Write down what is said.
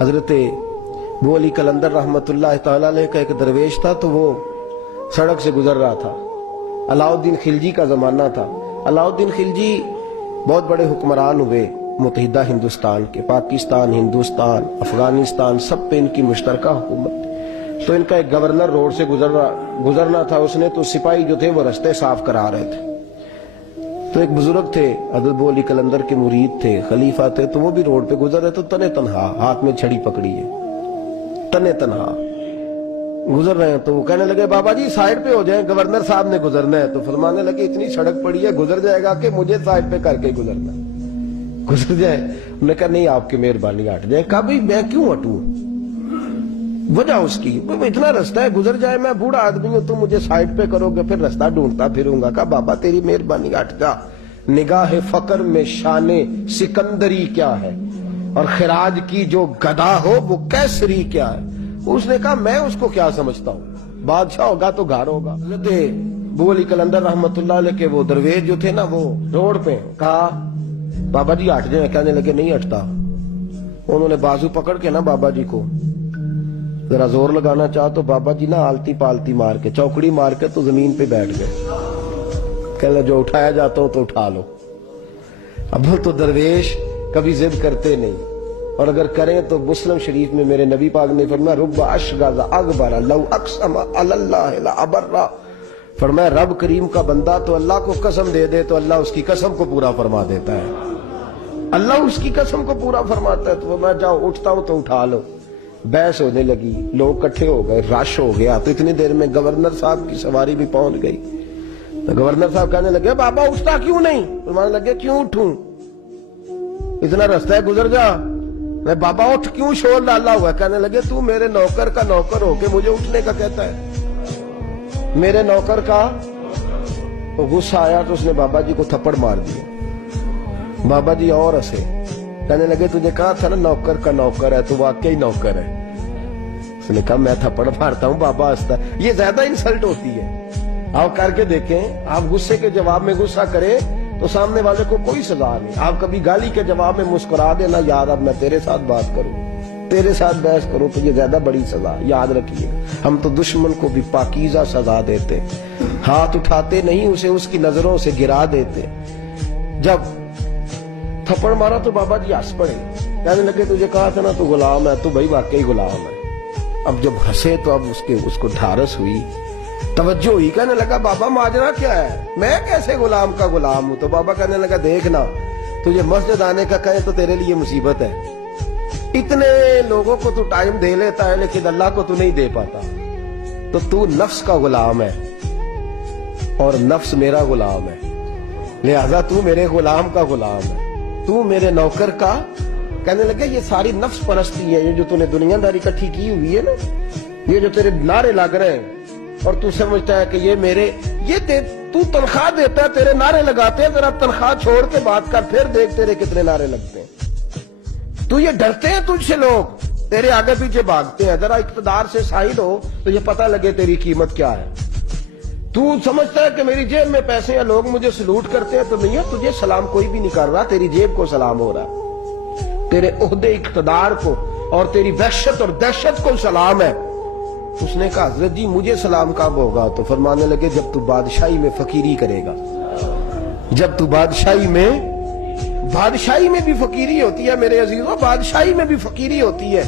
حضرت ابو علی قلندر رحمت اللہ تعالی علیہ کا ایک درویش تھا، تو وہ سڑک سے گزر رہا تھا۔ علاؤالدین خلجی کا زمانہ تھا۔ علاؤالدین خلجی بہت بڑے حکمران ہوئے متحدہ ہندوستان کے، پاکستان، ہندوستان، افغانستان، سب پہ ان کی مشترکہ حکومت تھی۔ تو ان کا ایک گورنر روڈ سے گزرنا تھا، اس نے تو سپاہی جو تھے وہ رستے صاف کرا رہے تھے۔ تو ایک بزرگ تھے، حضرت ابو علی قلندر کے مرید تھے، خلیفہ تھے، تو وہ بھی روڈ پہ گزر رہے، تو تنے تنہا ہاتھ میں چھڑی پکڑی ہے، تنے تنہا گزر رہے ہیں۔ تو وہ کہنے لگے بابا جی سائیڈ پہ ہو جائیں، گورنر صاحب نے گزرنا ہے۔ تو فرمانے لگے اتنی سڑک پڑی ہے، گزر جائے گا کہ مجھے سائیڈ پہ کر کے گزرنا، گزر جائے۔ انہوں نے کہا نہیں آپ کی مہربانی ہٹ جائے۔ کہا بھائی میں کیوں ہٹوں؟ وجہ اس کی اتنا رستہ ہے، گزر جائے، میں بوڑھا آدمی ہوں، تم مجھے سائیڈ پہ کرو گے، پھر رستہ ڈھونڈتا پھروں گا۔ کہا بابا تیری مہربانی ہٹ جا، نگاہ فقر میں شان سکندری کیا ہے، اور خراج کی جو گدا ہو وہ کیسری کیا ہے۔ اس نے کہا میں اس کو کیا سمجھتا ہوں، بادشاہ ہوگا تو گھر ہوگا۔ حضرت ابو علی قلندر رحمت اللہ علیہ کے وہ درویش جو تھے نا، وہ روڈ پہ کہا بابا جی ہٹ جائیں۔ کہنے لگے نہیں ہٹتا۔ انہوں نے بازو پکڑ کے نا بابا جی کو ذرا زور لگانا چاہا، تو بابا جی نا آلتی پالتی مار کے، چوکڑی مار کے تو زمین پہ بیٹھ گئے۔ کہنے جو اٹھایا جاتا ہوں تو اٹھا لو۔ اب تو درویش کبھی ضد کرتے نہیں، اور اگر کریں تو مسلم شریف میں میرے نبی پاک نے فرمایا رب اشغاز اغبر لو اقسم علی اللہ لابرہ، فرمایا رب کریم کا بندہ تو اللہ کو قسم دے دے تو اللہ اس کی قسم کو پورا فرما دیتا ہے، اللہ اس کی قسم کو پورا فرماتا ہے۔ تو میں جاؤ اٹھتا ہوں تو اٹھا لو۔ بحث ہونے لگی، لوگ کٹھے ہو گئے، رش ہو گیا، تو اتنی دیر میں گورنر صاحب کی سواری بھی پہنچ گئی۔ گورنر صاحب کہنے لگے بابا اٹھتا کیوں نہیں؟ فرمانے لگے کیوں اٹھوں، اتنا رستہ ہے گزر جا۔ میں بابا اٹھ کیوں شور ڈالا ہوا ہے؟ کہنے لگے تو میرے نوکر کا نوکر ہو کے مجھے اٹھنے کا کہتا ہے، میرے نوکر کا۔ تو غصہ آیا تو اس نے بابا جی کو تھپڑ مار دیا۔ بابا جی اور ہنسے، کہنے لگے تجھے کہا تھا نا نوکر کا نوکر ہے، تو واقعی نوکر ہے۔ اس نے کہا میں تھپڑ مارتا ہوں، بابا ہنستا ہے۔ یہ زیادہ انسلٹ ہوتی ہے، آپ کر کے دیکھیں۔ آپ غصے کے جواب میں غصہ کریں تو سامنے والے کو کوئی سزا نہیں۔ آپ کبھی گالی کے جواب میں مسکرا دینا، یار اب میں تیرے ساتھ بات کروں، تیرے ساتھ بحث کروں، تو یہ زیادہ بڑی سزا۔ یاد رکھیے ہم تو دشمن کو بھی پاکیزہ سزا دیتے، ہاتھ اٹھاتے نہیں، اسے اس کی نظروں سے گرا دیتے۔ جب تھپڑ مارا تو بابا جی ہنس پڑے، کہنے لگے تجھے کہا تھا نا تو غلام ہے، تو بھائی واقعی غلام ہے۔ اب جب ہنسے تو اب اس کو ڈھارس ہوئی، توجہ ہوئی، کہنے لگا بابا ماجرا کیا ہے، میں کیسے غلام کا غلام ہوں؟ تو بابا کہنے لگا دیکھنا تجھے مسجد آنے کا کہیں تو تیرے لیے مصیبت ہے، اتنے لوگوں کو تو ٹائم دے لیتا ہے لیکن اللہ کو تو نہیں دے پاتا، تو نفس کا غلام ہے اور نفس میرا غلام ہے، لہذا تو میرے غلام کا غلام ہے، تو میرے نوکر کا۔ کہنے لگے یہ ساری نفس پرستی ہے، یہ جو تو نے دنیا داری اکٹھی کی ہوئی ہے نا، یہ جو تیرے نعرے لگ رہے ہیں اور تو سمجھتا ہے کہ یہ تو تنخواہ دیتا ہے، تیرے نعرے لگاتے ہیں، ذرا تنخواہ چھوڑ کے بات کر، پھر دیکھ تیرے کتنے نعرے لگتے ہیں۔ تو یہ ڈرتے ہیں تجھ سے، لوگ تیرے آگے پیچھے بھاگتے ہیں، ذرا اقتدار سے سائل ہو تو یہ پتہ لگے تیری قیمت کیا ہے۔ تو سمجھتا ہے کہ میری جیب میں پیسے ہیں، لوگ مجھے سلوٹ کرتے ہیں، تو نہیں ہے، تجھے سلام کوئی بھی نہیں کر رہا، تیری جیب کو سلام ہو رہا ہے، تیرے عہدے اقتدار کو اور تیری وحشت اور دہشت کو سلام ہے۔ اس نے کہا حضرت جی مجھے سلام کب ہوگا؟ تو فرمانے لگے جب تو بادشاہی میں فقیری کرے گا، جب تو بادشاہی میں بھی فقیری ہوتی ہے میرے عزیزوں، بادشاہی میں بھی فقیری ہوتی ہے۔